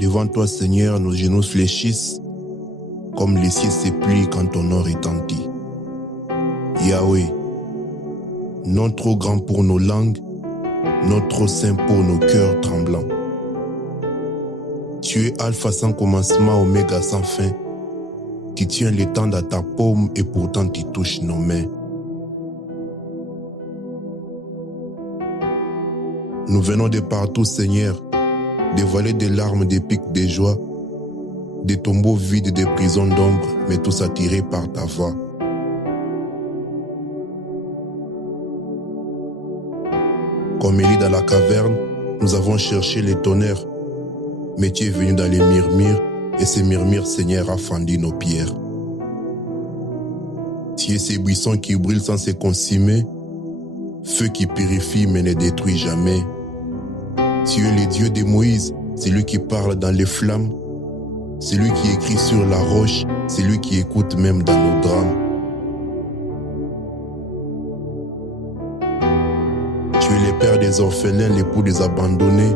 Devant toi, Seigneur, nos genoux fléchissent, comme les cieux se plient quand ton or retentit. Yahweh, non trop grand pour nos langues, non trop saint pour nos cœurs tremblants. Tu es Alpha sans commencement, Oméga sans fin. Tu tiens les temps à ta paume et pourtant tu touches nos mains. Nous venons de partout, Seigneur, des vallées de larmes, des pics de joie, des tombeaux vides, des prisons d'ombre, mais tous attirés par ta voix. Comme Élie dans la caverne, nous avons cherché les tonnerres, mais tu es venu dans les murmures, et ces murmures, Seigneur, a fendu nos pierres. Tu es ces buissons qui brûlent sans se consumer, feu qui purifie mais ne détruit jamais. Tu es le Dieu de Moïse, celui qui parle dans les flammes, celui qui écrit sur la roche, celui qui écoute même dans nos drames. Tu es le père des orphelins, l'époux des abandonnés,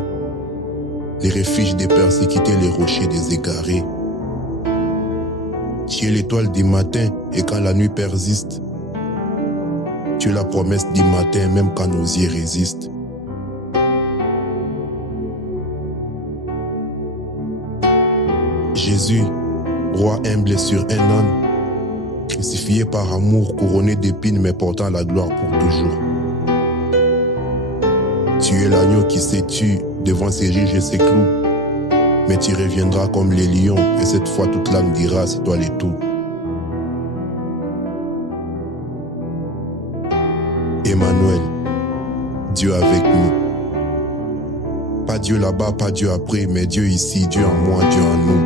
les refuges des persécutés, les rochers des égarés. Tu es l'étoile du matin et quand la nuit persiste, tu es la promesse du matin même quand nos yeux résistent. Jésus, roi humble sur un âne, crucifié par amour, couronné d'épines mais portant la gloire pour toujours. Tu es l'agneau qui se tue devant ses juges et ses clous, mais tu reviendras comme les lions et cette fois toute l'âme dira c'est toi le tout. Emmanuel, Dieu avec nous. Pas Dieu là-bas, pas Dieu après, mais Dieu ici, Dieu en moi, Dieu en nous.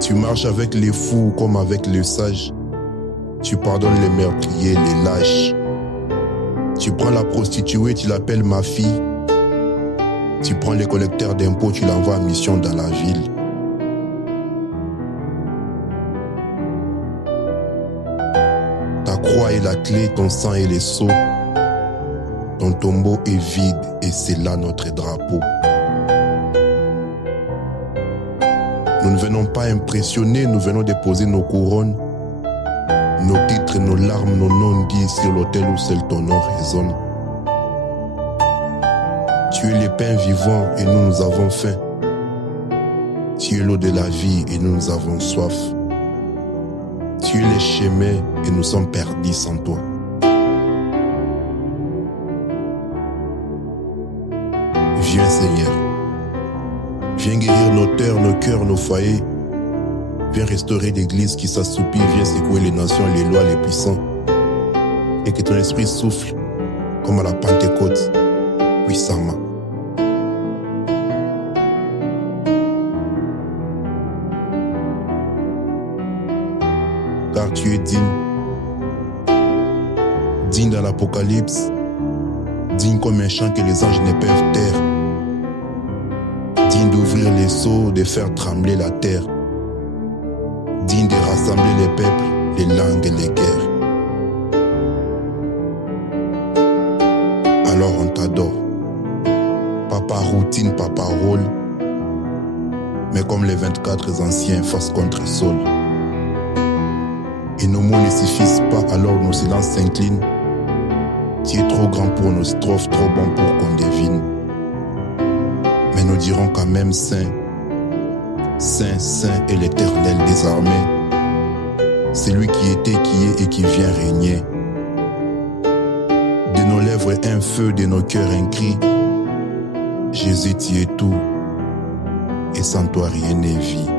Tu marches avec les fous comme avec les sages. Tu pardonnes les meurtriers, les lâches. Tu prends la prostituée, tu l'appelles ma fille. Tu prends les collecteurs d'impôts, tu l'envoies en mission dans la ville. Ta croix est la clé, ton sang est les sceaux. Ton tombeau est vide et c'est là notre drapeau. Nous ne venons pas impressionner, nous venons déposer nos couronnes, nos titres, nos larmes, nos noms dits sur l'autel où seul ton nom résonne. Tu es le pain vivant et nous avons faim. Tu es l'eau de la vie et nous avons soif. Tu es le chemin et nous sommes perdus sans toi. Viens Seigneur, viens guérir nos terres, nos cœurs, nos foyers. Viens restaurer l'église qui s'assoupit, viens secouer les nations, les lois, les puissants. Et que ton esprit souffle comme à la Pentecôte, puissamment. Car tu es digne. Digne dans l'Apocalypse, digne comme un chant que les anges ne peuvent taire. Digne d'ouvrir les seaux, de faire trembler la terre. Digne de rassembler les peuples, les langues et les guerres. Alors on t'adore, pas par routine, pas par rôle, mais comme les 24 anciens face contre Saul. Et nos mots ne suffisent pas, alors nos silences s'inclinent. Tu es trop grand pour nos strophes, trop bon pour qu'on devine. Mais nous dirons quand même Saint, Saint, Saint est l'Éternel des armées. C'est lui qui était, qui est et qui vient régner. De nos lèvres un feu, de nos cœurs un cri. Jésus, tu es tout, et sans toi rien n'est vie.